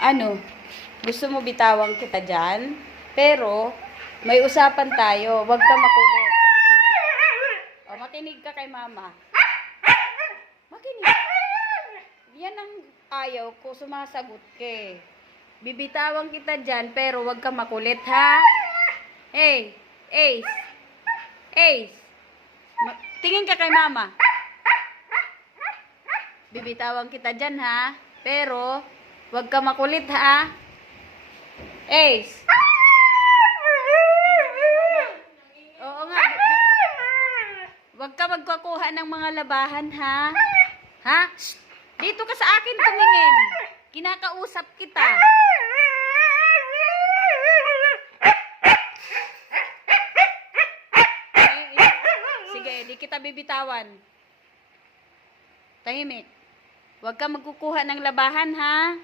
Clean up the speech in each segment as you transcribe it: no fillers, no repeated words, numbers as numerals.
Ano? Gusto mo bitawan kita dyan? Pero, may usapan tayo. Huwag ka makulit. O, makinig ka kay mama. Makinig. Yan ang ayaw ko. Sumasagot ka eh. Bibitawan kita dyan, pero huwag ka makulit, ha? Hey, Ace. Ace. Tingin ka kay mama. Bibitawan kita dyan, ha? Pero, huwag ka makulit, ha? Ace. Oo nga. Huwag ka magkukuha ng mga labahan, ha? Ha? Shh. Dito ka sa akin tumingin. Kinakausap kita. Sige, di kita bibitawan. Tahimik. Huwag ka magkukuha ng labahan, ha?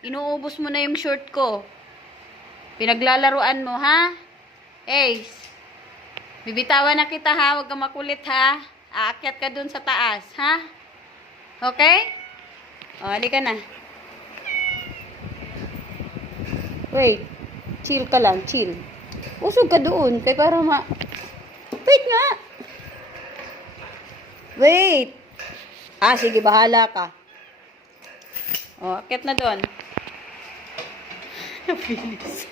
Inuubos mo na yung short ko. Pinaglalaruan mo, ha? Ace. Bibitawan na kita, ha? Huwag ka makulit, ha? Aakyat ka dun sa taas, ha? Okay? O, halika na. Wait. Chill ka lang, chill. Usog ka doon. Kaya para Wait nga. Wait. Sige, bahala ka. O, akyat na doon. Napilis.